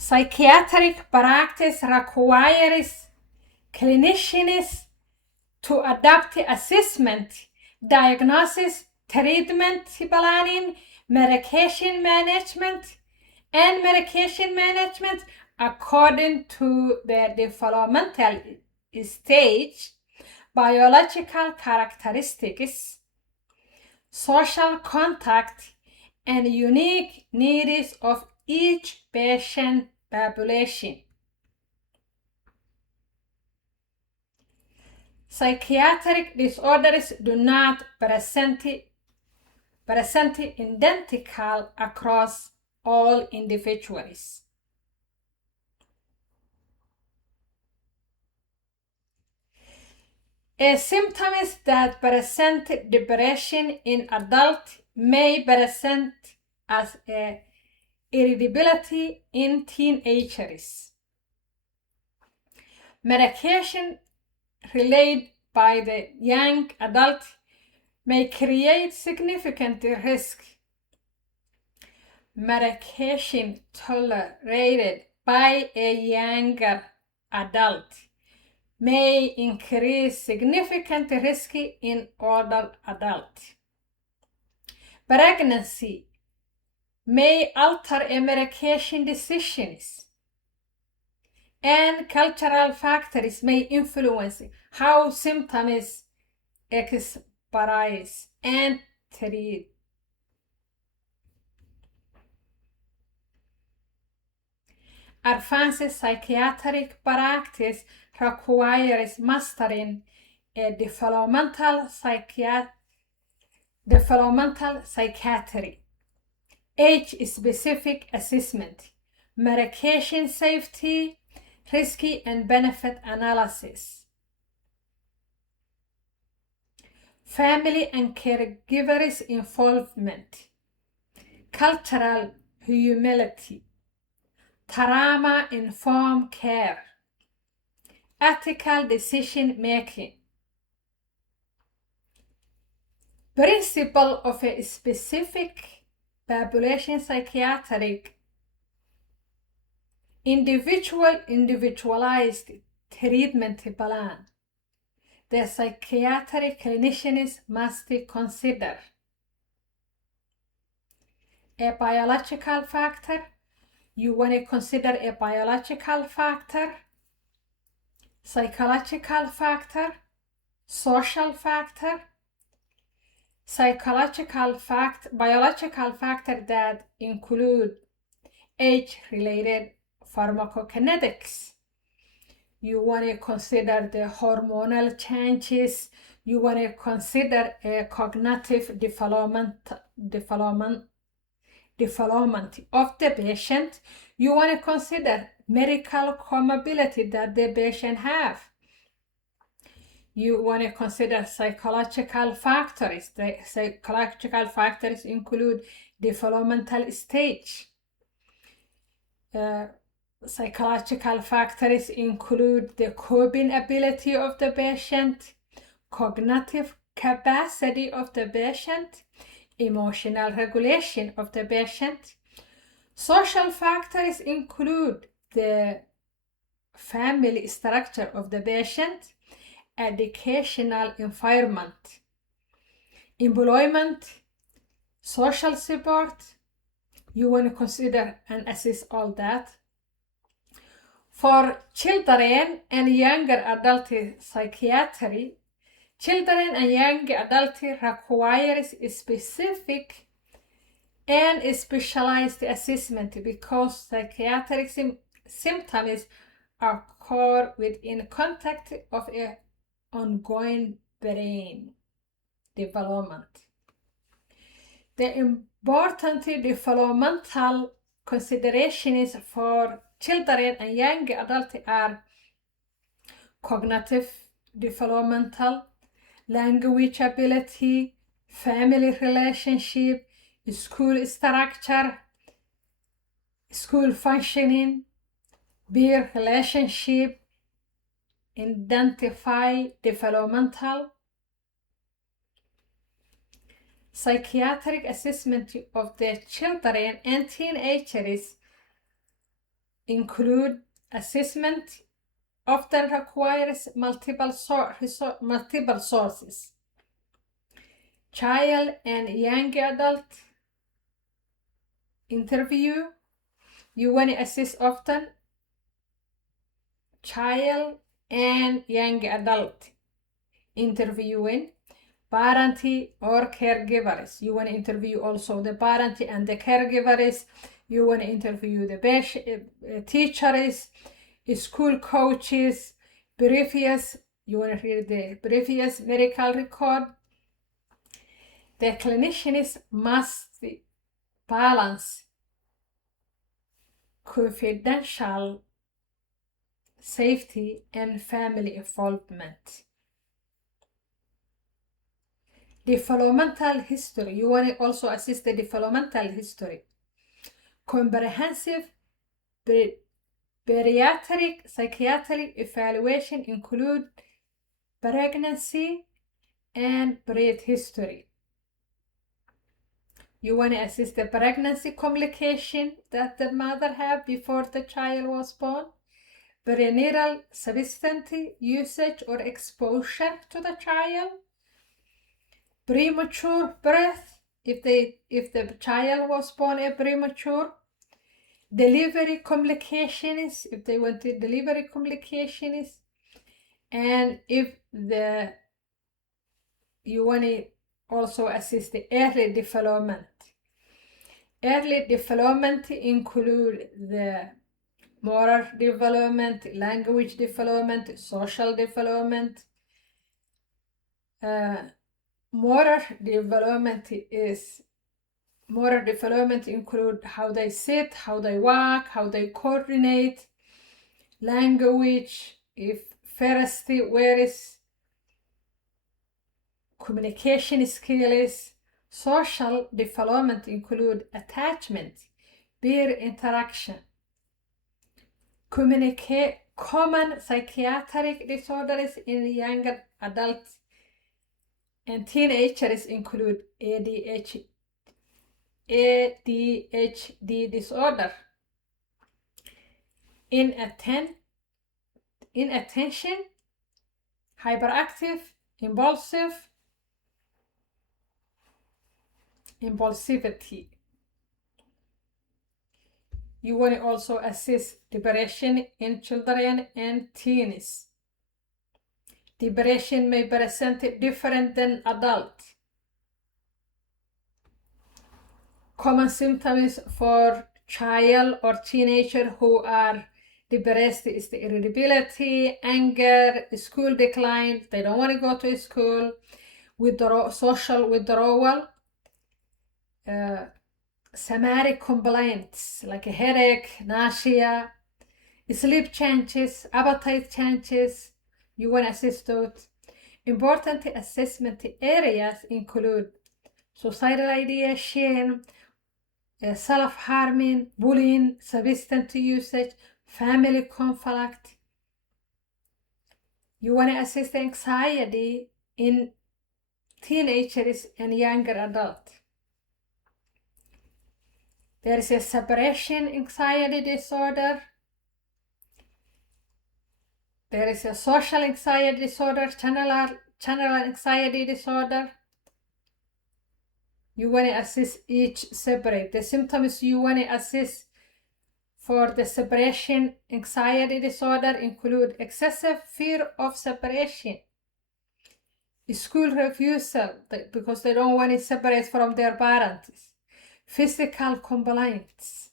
Psychiatric practice requires clinicians to adapt assessment, diagnosis, treatment planning, medication management according to the developmental stage, biological characteristics, social contact, and unique needs of each patient population. Psychiatric disorders do not present identical across all individuals. A symptom is that present depression in adult may present as a irritability in teenagers. Medication relayed by the young adult may create significant risk. Medication tolerated by a younger adult may increase significant risk in older adults. Pregnancy may alter a medication decisions, and cultural factors may influence how symptoms express and treated. Advanced psychiatric practice requires mastering a developmental psychiatry, age-specific assessment, medication safety, risk and benefit analysis, family and caregivers involvement, cultural humility, trauma-informed care, ethical decision-making. Principle of a specific population psychiatric individualized treatment plan. The psychiatric clinicians must consider a biological factor. You want to consider a biological factor, psychological factor, social factor, biological factor that include age-related pharmacokinetics. You want to consider the hormonal changes. You want to consider a cognitive development of the patient. You want to consider medical comorbidity that the patient have. You want to consider psychological factors. The psychological factors include developmental stage. Psychological factors include the coping ability of the patient, cognitive capacity of the patient, emotional regulation of the patient. Social factors include the family structure of the patient, educational environment, employment, social support. You want to consider and assess all that. For children and younger adult psychiatry, children and young adult requires specific and specialized assessment because psychiatric symptoms occur within context of an ongoing brain development. The important developmental considerations for children and young adults are cognitive developmental, language ability, family relationship, school structure, school functioning, peer relationship, identify developmental. Psychiatric assessment of the children and teenagers include assessment often requires multiple sources. Child and young adult interview. You want to assess often child and young adult interviewing. Parent or caregivers. You want to interview also the parent and the caregivers. You want to interview the teachers, school coaches, you want to read the previous medical record. The clinicians must balance confidential safety and family involvement. Developmental history. You want to also assess the developmental history. Comprehensive pediatric psychiatric evaluation include pregnancy and birth history. You want to assess the pregnancy complication that the mother had before the child was born, prenatal substance usage or exposure to the child, premature birth, if the child was born premature, delivery complications, if they wanted delivery complications, and if you want to also assess the early development. Early development include the motor development, language development, social development. Motor development include how they sit, how they walk, how they coordinate. Language, if first where is communication skills. Social development include attachment, peer interaction. Common psychiatric disorders in younger adults and teenagers include ADHD disorder, inattention, hyperactive, impulsivity. You want to also assess depression in children and teens. Depression may present different than adults. Common symptoms for child or teenager who are depressed is the irritability, anger, school decline, they don't want to go to school, social withdrawal, somatic complaints like a headache, nausea, sleep changes, appetite changes. You want to assess those. Important assessment areas include suicidal ideation, self-harming, bullying, substance usage, family conflict. You want to assess the anxiety in teenagers and younger adults. There is a separation anxiety disorder. There is a social anxiety disorder, general anxiety disorder. You want to assess each separate. The symptoms you want to assess for the separation anxiety disorder include excessive fear of separation, school refusal because they don't want to separate from their parents, physical compliance.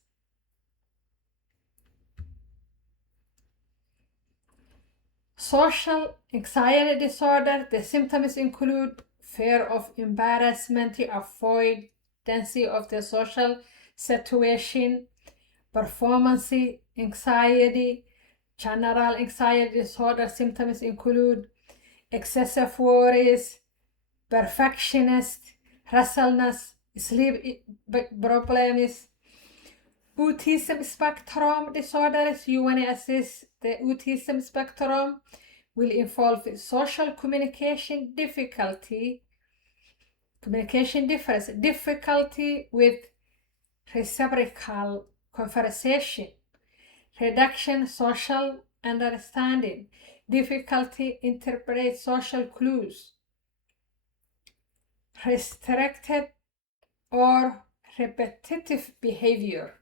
Social anxiety disorder, the symptoms include fear of embarrassment, avoidance of the social situation, performance anxiety. General anxiety disorder symptoms include excessive worries, perfectionist, restlessness, sleep problems. Autism spectrum disorders, you want to assess the autism spectrum, will involve social communication difficulty, communication difference, difficulty with reciprocal conversation, reduction social understanding, difficulty interpret social clues, restricted or repetitive behavior.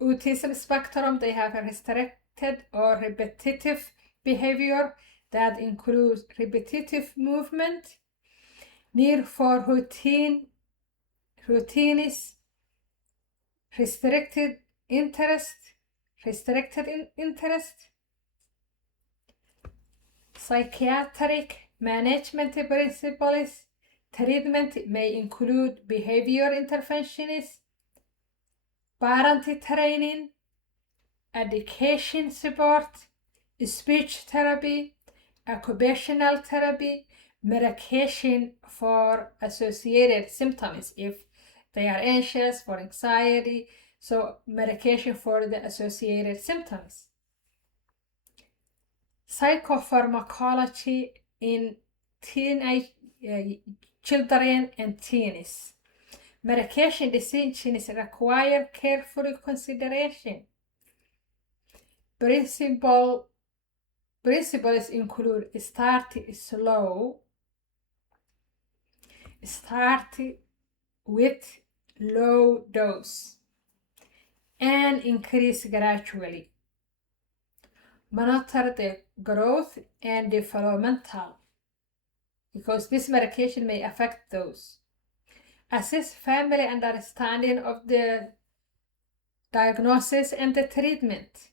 Autism spectrum, they have a restricted or repetitive behavior that includes repetitive movement, need for routines, restricted interest. Psychiatric management principles. Treatment may include behavior interventions, parent training, education support, speech therapy, occupational therapy, medication for associated symptoms if they are anxious, for anxiety, so medication for the associated symptoms. Psychopharmacology in teenage children and teens. Medication decisions require careful consideration. Principles include start slow, start with low dose, and increase gradually. Monitor the growth and developmental, because this medication may affect those. Assess family understanding of the diagnosis and the treatment.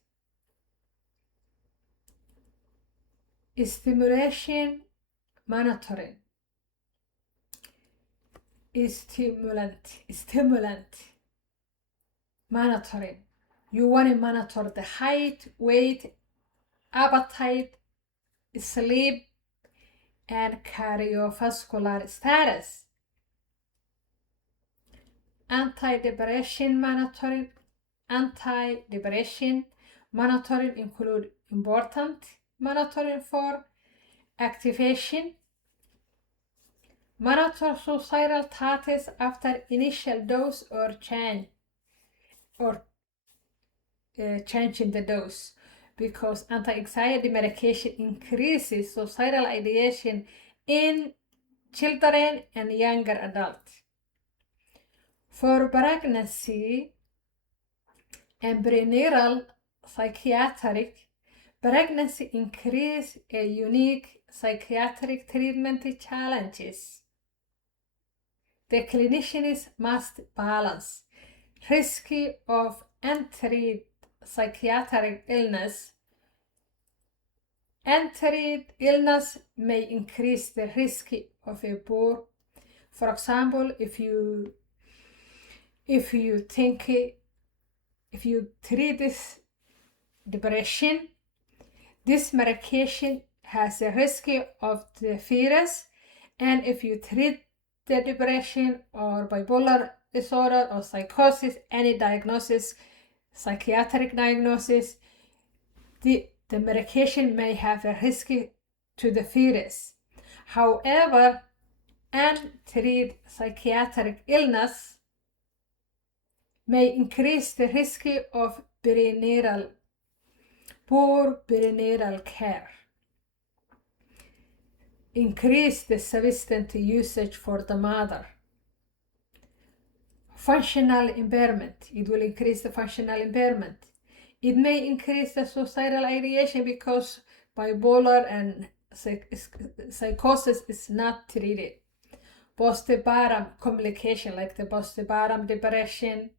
Stimulation monitoring. Stimulant monitoring. You want to monitor the height, weight, appetite, sleep, and cardiovascular status. Antidepressant monitoring include important monitoring for activation. Monitor suicidal thoughts after initial dose or change in the dose, because anti-anxiety medication increases suicidal ideation in children and younger adults. For pregnancy and prenatal psychiatric, pregnancy increase a unique psychiatric treatment challenges. The clinicians must balance risk of untreated psychiatric illness. Untreated illness may increase the risk of a poor. For example, if you treat this depression, this medication has a risk of the fetus, and if you treat the depression or bipolar disorder or psychosis, any diagnosis, psychiatric diagnosis, the medication may have a risk to the fetus. However, untreated psychiatric illness may increase the risk of poor perinatal care. Increase the substance usage for the mother. Functional impairment. It will increase the functional impairment. It may increase the suicidal ideation because bipolar and psychosis is not treated. Postpartum complication like the postpartum depression.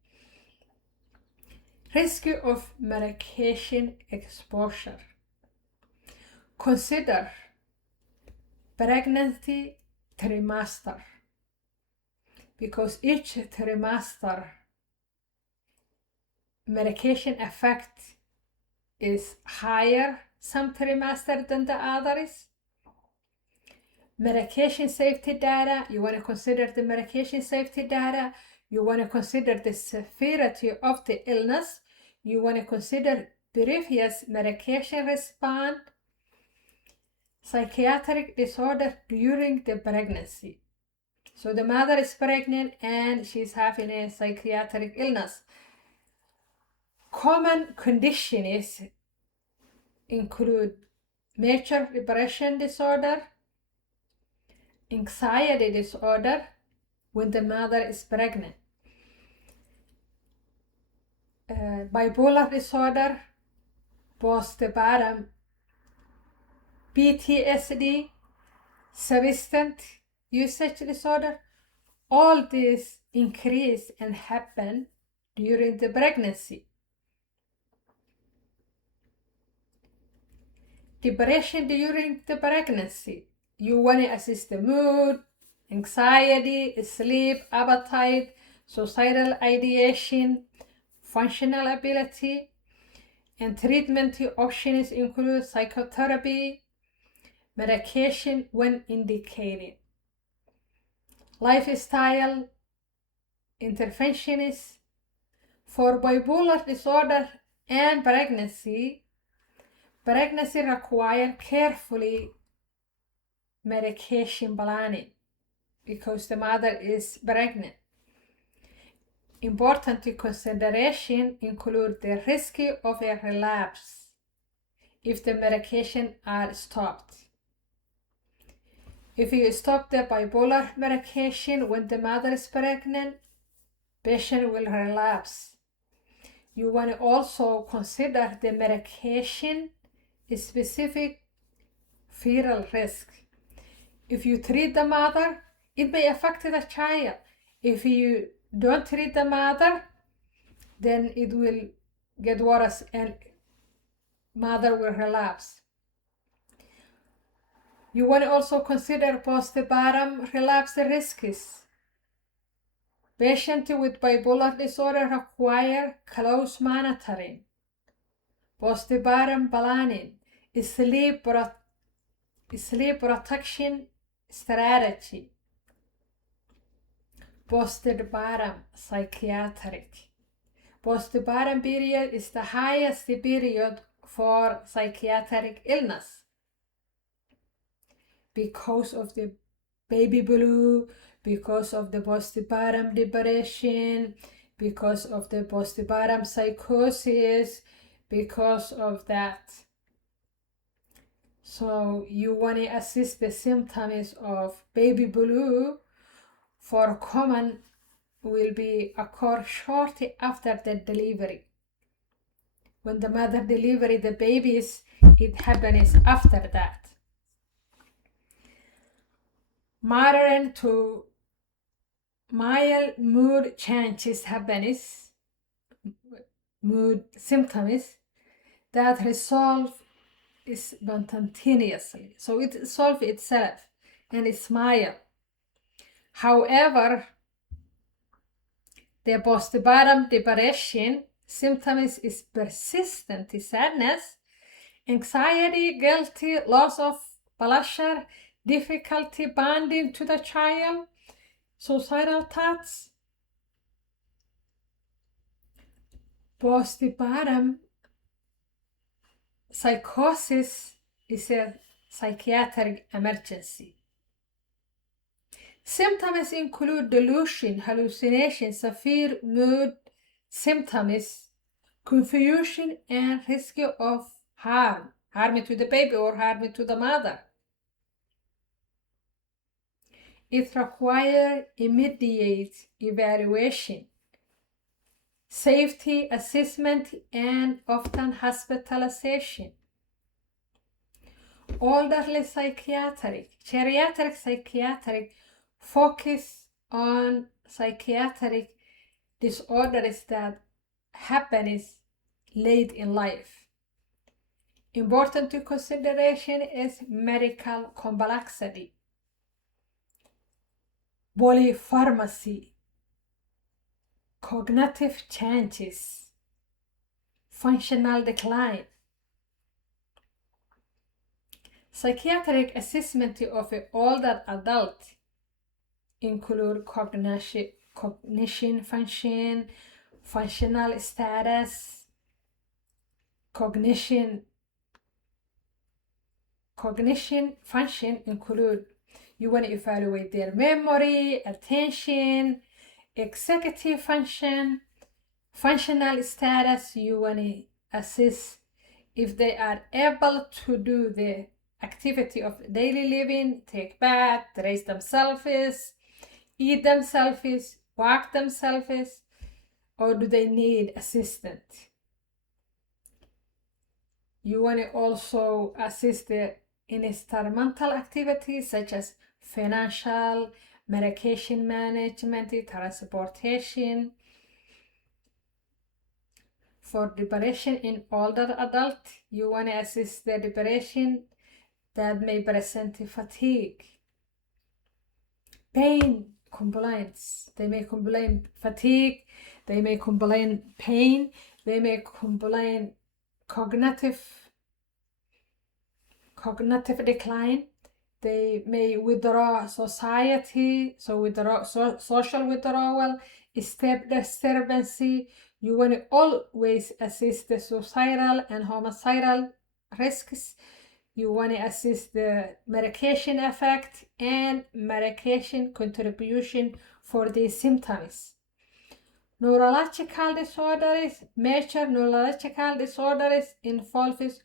Risk of medication exposure. Consider pregnancy trimester, because each trimester medication effect is higher some trimester than the others. Medication safety data, you want to consider the medication safety data. You want to consider the severity of the illness. You want to consider previous medication response. Psychiatric disorder during the pregnancy. So the mother is pregnant and she's having a psychiatric illness. common conditions include major depression disorder, anxiety disorder when the mother is pregnant, bipolar disorder, postpartum PTSD, substance usage disorder. All these increase and happen during the pregnancy. Depression during the pregnancy. You want to assist the mood, anxiety, sleep, appetite, suicidal ideation, functional ability, and treatment options include psychotherapy, medication when indicated, lifestyle interventions. For bipolar disorder and pregnancy require carefully medication planning because the mother is pregnant. Important consideration include the risk of a relapse if the medication are stopped. If you stop the bipolar medication when the mother is pregnant, patient will relapse. You want to also consider the medication specific fetal risk. If you treat the mother, it may affect the child. If you don't treat the mother, then it will get worse and mother will relapse. You want to also consider postpartum relapse risks. Patients with bipolar disorder require close monitoring, postpartum planning, sleep protection strategy, postpartum psychiatric. Postpartum period is the highest period for psychiatric illness because of the baby blue, because of the postpartum depression, because of the postpartum psychosis, because of that. So you want to assist the symptoms of baby blue for common will be occur shortly after the delivery. When the mother delivers the babies, it happens after that. Moderate to mild mood changes happens, mood symptoms that resolve spontaneously. So it solves itself and it's mild. However, the postpartum depression symptoms is persistent sadness, anxiety, guilty, loss of pleasure, difficulty bonding to the child, suicidal thoughts. Postpartum psychosis is a psychiatric emergency. Symptoms include delusion, hallucination, severe mood symptoms, confusion, and risk of harm to the baby or harm to the mother. It requires immediate evaluation, safety assessment, and often hospitalization. Elderly psychiatric, geriatric psychiatric focus on psychiatric disorders that happen late in life. Important consideration is medical complexity, polypharmacy, cognitive changes, functional decline. Psychiatric assessment of an older adult include cognition function, functional status, cognition function include you want to evaluate their memory, attention, executive function, Functional status, you want to assess if they are able to do the activity of daily living, take bath, raise themselves, eat themselves, walk themselves, or do they need assistance? You want to also assist the instrumental activities such as financial, medication management, transportation. For depression in older adult, you want to assist the depression that may present fatigue, pain, complaints. They may complain fatigue, they may complain pain, they may complain cognitive decline. They may withdraw society, social withdrawal, step disturbance. You want to always assist the suicidal and homicidal risks. You want to assist the medication effect and medication contribution for these symptoms. Neurological disorders, major neurological disorders involves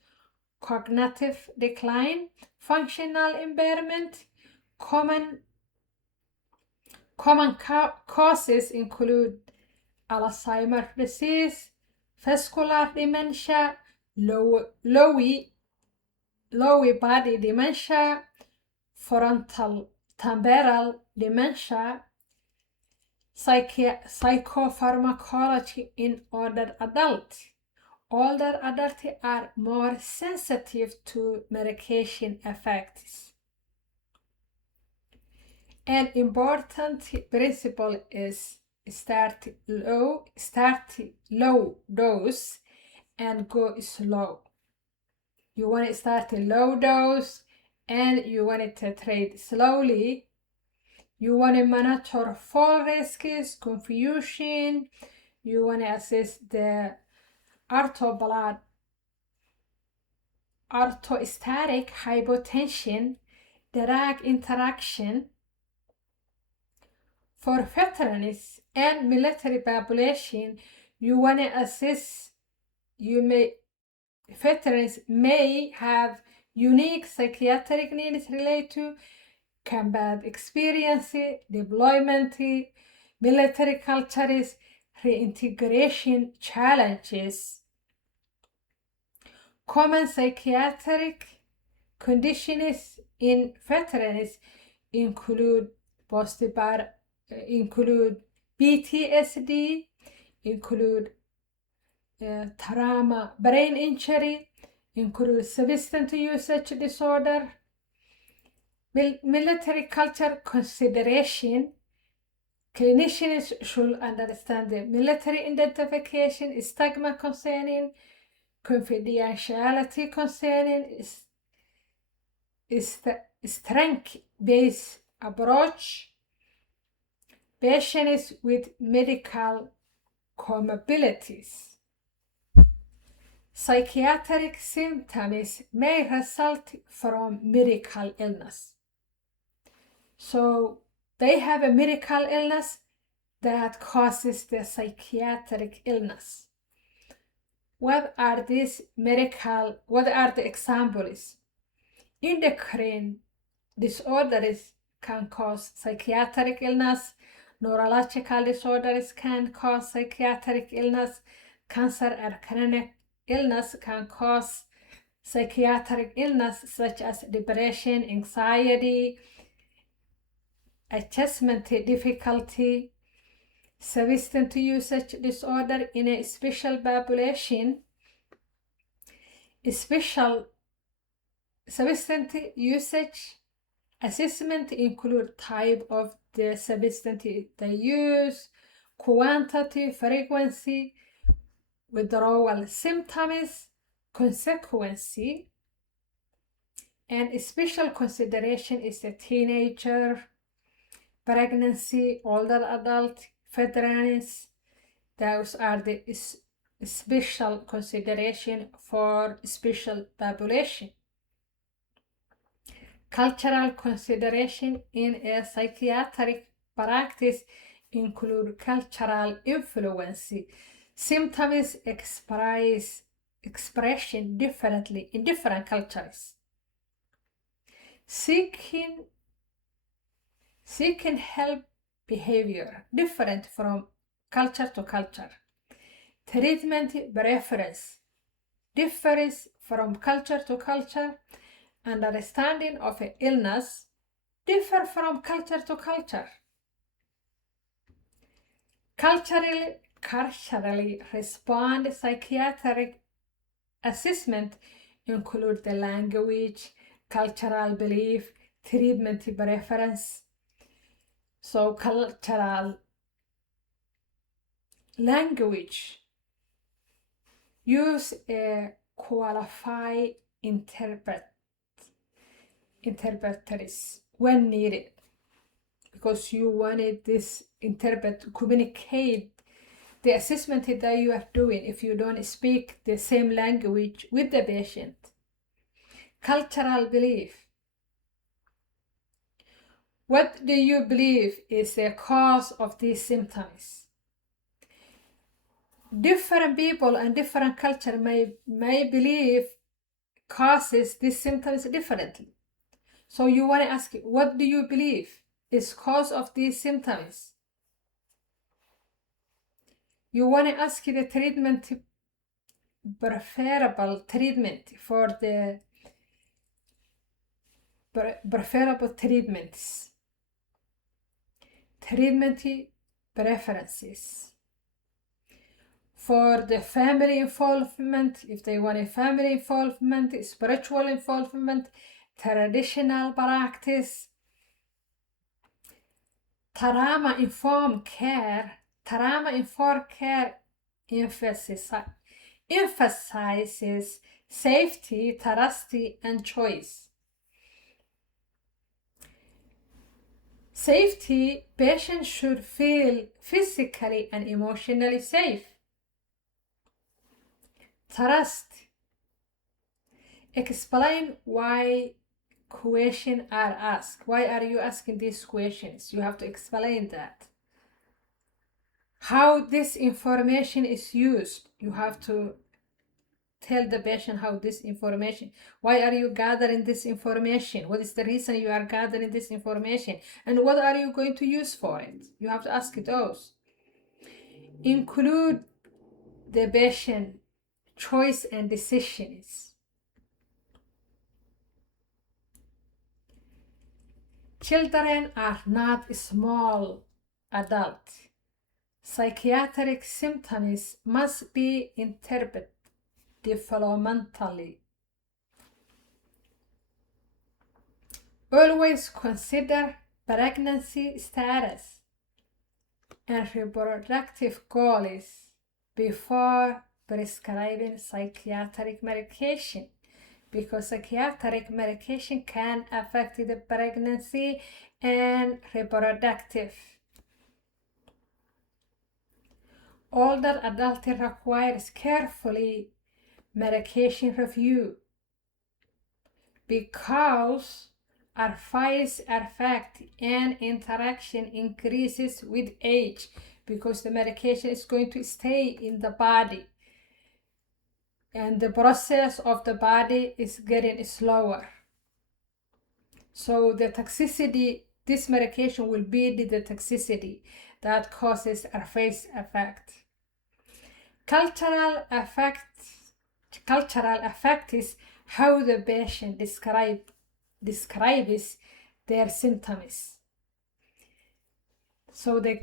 cognitive decline, functional impairment. Common causes include Alzheimer's disease, vascular dementia, Lewy body dementia, frontal temporal dementia. Psychopharmacology in older adults. Older adults are more sensitive to medication effects. An important principle is start low dose and go slow. You want to start a low dose and you want to titrate slowly. You want to monitor fall risks, confusion. You want to assess the orthostatic hypotension, drug interaction. For veterans and military population, you want to assess. Veterans may have unique psychiatric needs related to combat experience, deployment, military cultures, reintegration challenges. Common psychiatric conditions in veterans include PTSD, include trauma, brain injury, include substance usage disorder. Military culture consideration. Clinicians should understand the military identification, stigma concerning, confidentiality concerning, strength-based approach. Patients with medical comorbidities. Psychiatric symptoms may result from medical illness. So they have a medical illness that causes the psychiatric illness. What are the examples? Endocrine disorders can cause psychiatric illness. Neurological disorders can cause psychiatric illness. Cancer and chronic illness can cause psychiatric illness such as depression, anxiety, adjustment difficulty, substance usage disorder in a special population. Special substance usage assessment include type of the substance they use, quantity, frequency, withdrawal symptoms, consequence, and special consideration is a teenager, pregnancy, older adult, veterans. Those are the special consideration for special population. Cultural consideration in a psychiatric practice include cultural influence Symptoms expression differently in different cultures. Seeking help behavior different from culture to culture. Treatment preference differs from culture to culture. Understanding of an illness differ from culture to culture. Culturally respond psychiatric assessment include the language, cultural belief, treatment preference. So cultural language use a qualified interpreters when needed, because you wanted this interpret to communicate the assessment that you are doing if you don't speak the same language with the patient. Cultural belief. What do you believe is the cause of these symptoms? Different people and different culture may believe causes these symptoms differently. So you want to ask, what do you believe is cause of these symptoms? You want to ask the treatment, preferable treatment for the preferable treatments. Treatment preferences. For the family involvement, if they want a family involvement, spiritual involvement, traditional practice, trauma-informed care. Trauma-informed care emphasizes safety, trust, and choice. Safety, patients should feel physically and emotionally safe. Trust. Explain why questions are asked. Why are you asking these questions? You have to explain that. How this information is used. You have to tell the patient how this information, why are you gathering this information? What is the reason you are gathering this information? And what are you going to use for it? You have to ask those. Include the patient choice and decisions. Children are not small adults. Psychiatric symptoms must be interpreted developmentally. Always consider pregnancy status and reproductive goals before prescribing psychiatric medication, because psychiatric medication can affect the pregnancy and reproductive. Older adults requires carefully medication review, because advice effect and interaction increases with age, because the medication is going to stay in the body and the process of the body is getting slower. So the toxicity, this medication will be the toxicity that causes adverse effect. Cultural effect is how the patient describes their symptoms. So the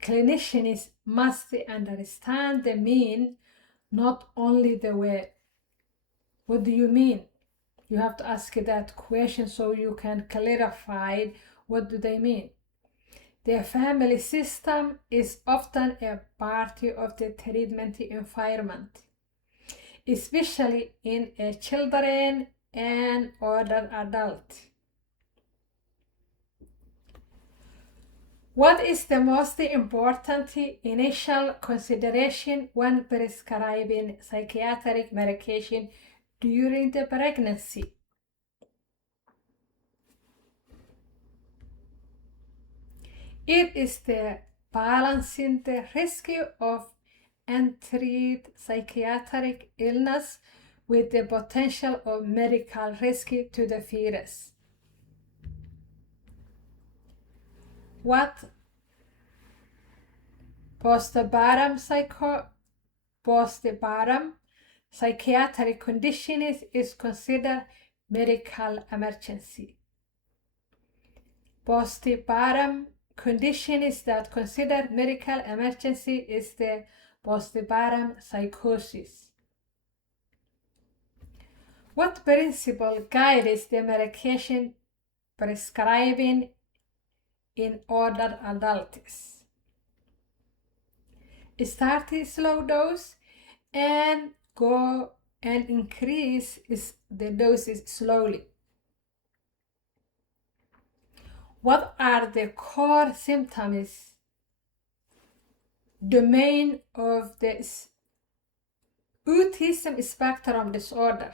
clinicians must understand the mean, not only the way. What do you mean? You have to ask that question so you can clarify what do they mean. The family system is often a part of the treatment environment, especially in a children and older adult. What is the most important initial consideration when prescribing psychiatric medication during the pregnancy? It is the balancing the risk of and treat psychiatric illness with the potential of medical risk to the fetus. What postpartum psychiatric condition is considered medical emergency. Postpartum conditions that consider medical emergency is the postpartum psychosis. What principle guides the medication prescribing in older adults? Start a slow dose and go and increase the doses slowly. What are the core symptoms domain of the autism spectrum disorder?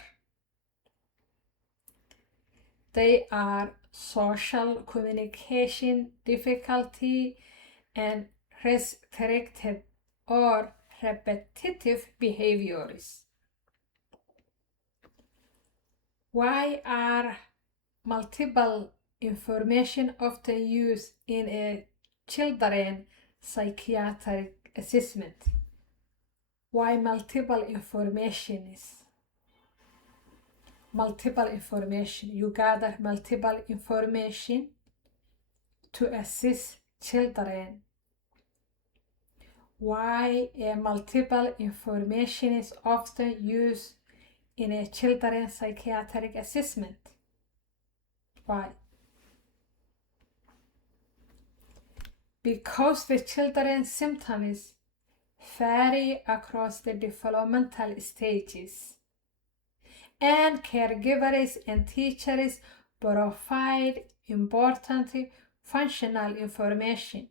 They are social communication difficulty and restricted or repetitive behaviors. Why are multiple information often used in a children psychiatric assessment? Why multiple information? You gather multiple information to assess children. Why multiple information is often used in a children's psychiatric assessment? Why? Because the children's symptoms vary across the developmental stages, and caregivers and teachers provide important functional information.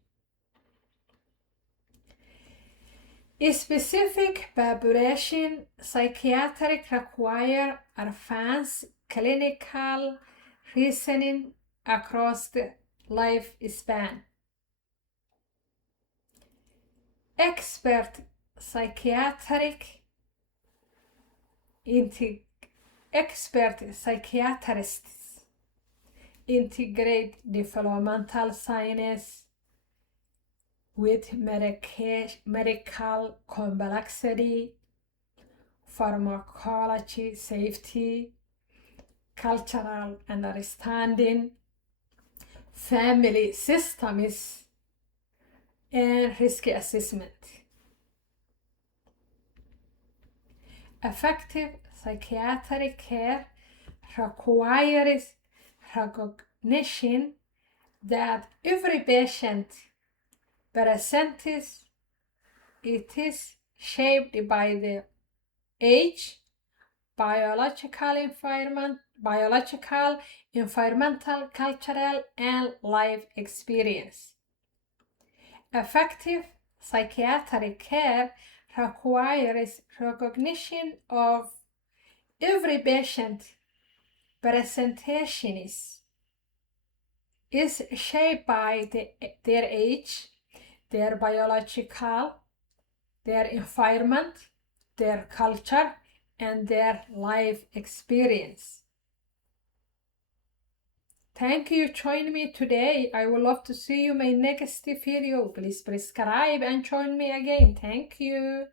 A specific population psychiatric require advanced clinical reasoning across the lifespan. Expert psychiatrists integrate developmental science with medical complexity, pharmacology safety, cultural understanding, family systems, and risk assessment. Effective psychiatric care requires recognition that every patient presents it is shaped by the age, biological, environmental, cultural, and life experience. Effective psychiatric care requires recognition of every patient presentation is shaped by their age, their biological, their environment, their culture, and their life experience. Thank you for joining me today. I would love to see you in my next video. Please subscribe and join me again. Thank you.